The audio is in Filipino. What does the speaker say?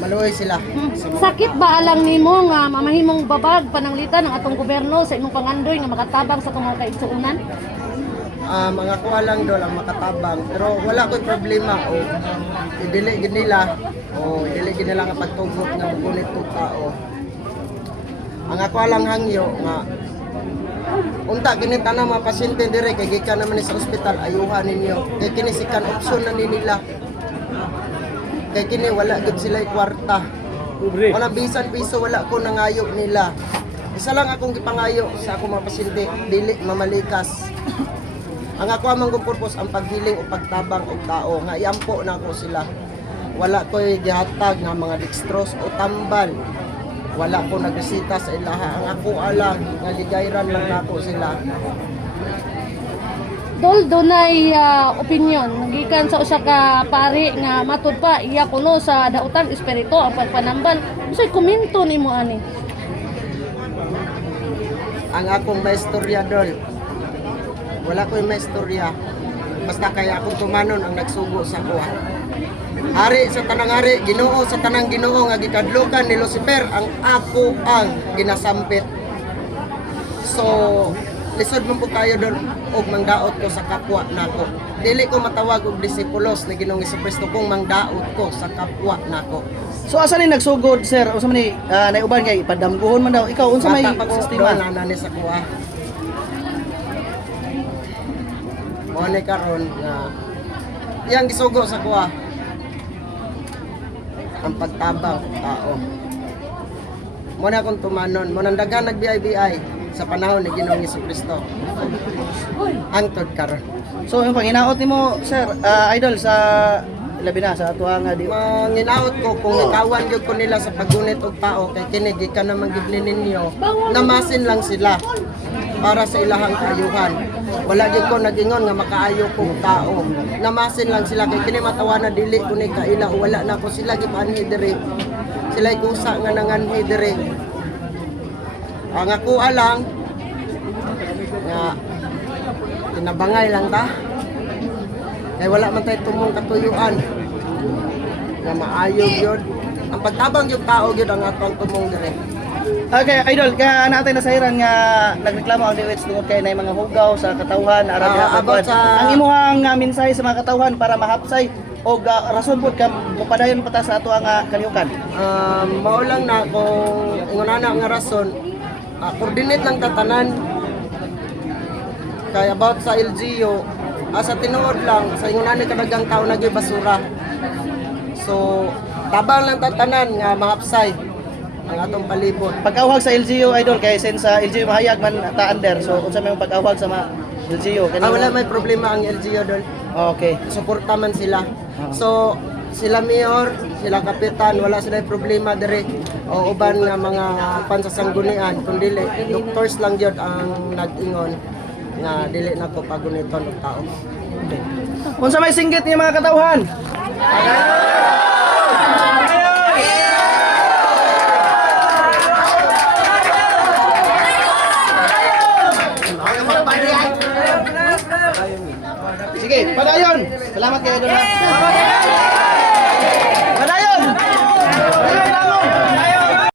maluoy sila. Sakit ba alang nimo nga mamahimong babag pananglitan ng atong gobyerno sa imong pangandoy nga makatabang sa mga kaigsuunan? Mga kuha lang doon ang makatabang, pero wala ko'y problema o idili gid nila o idili gid nila nga pagtugot nga magunit to tao. Ang ako lang hangyo nga unta kini tanang mga pasyente dire kay gikan naman ni sa ospital, ayuhan ninyo kay kini sikan opsyon na nila. Kay kini wala gid sila kwarta. Wala bisan piso wala ko nangayo nila. Isa lang akong gipangayo sa akong mga pasyente, dili mamalikas. Ang ako amang purpose ang paghiling o pagtabang og tao nga iampo na ako sila. Wala ko'y gihatag nga mga dextrose o tambal. Wala ko nagbisita sa ilaha. Ang ako alam nga ligayran lang nako sila. Dol dunay opinion gikan sa usa ka pari nga matud pa iya kuno sa dautan espiritu ang pagpanambal. Unsay komento nimo ani? Ang akong maistorya dol. Wala ko'y maistorya. Basta kaya akong tumanon ang nagsugo sa kuha. Hari sa tanang hari, Ginoo sa tanang Ginoo nga gikadlukan ni Lucifer ang ako ang ginasampit. So, lisod mo po kayo doon og mangdaot ko sa kapwa nako. Dili ko matawag og disipulos ni Ginoong Jesucristo kung mangdaot ko sa kapwa nako. So asa ni nagsugod sir? Unsa man ni naiuban kay padamguhon man daw ikaw unsa may sistema nani sa kuha? Mo ni karon nga iyang gisugo sa kuha. Ang pagtabang tao. Mo na akong tumanon, mo nang daghan nag-BI sa panahon ni Ginoong Jesucristo. Hangtod karon. So yung panginaot nimo sir, idol sa labi na sa atuang di manginaot ko kung ikawan gyud ko nila sa paggunit og tao kay kini gikan naman gid ninyo. Namasin lang sila para sa ilahang kaayuhan. Wala gyud ko nagingon nga makaayo kong tao. Namasin lang sila kay kini matawana dili ko ni kaila wala na ko sila gipanhi diri. Sila kusa nga nanganhi diri. Ang ako alang nga tinabangay lang ta. Kay wala man tay tumong katuyuan. Nga maayo gyud. Ang pagtabang yung tao gyud ang atong tumong diri. Okay, idol, kaya natin nasahiran nga nagreklamo ang DOH tungod kay nay mga hugaw sa katawhan about sa ang imuhang mensahe sa mga katawhan para mahapsay o rason pud ka mupadayon pata sa ato ang kalihukan. Mao lang na kung ingonana nga rason, coordinate lang tatanan. Kay about sa LGU, sa tinuod lang sa ingonana kadagang tao nagyoy basura. So, tabang lang tatanan nga mahapsay ang atong palibot. Pag-awhag sa LGU idol kay sen sa LGU mahayag man ta under. So unsa may pag-awhag sa LGU kanina? Wala may problema ang LGU doon. Okay. Suporta man sila. So sila mayor, sila kapitan, wala sila problema dire. O uban nga mga pansasanggunian kun dili doctors lang gyud ang nag-ingon nga dili na ko paguniton og tao. Okay. Unsa may singgit ni mga katawhan? Sige, padayon. Salamat kayo doon ha.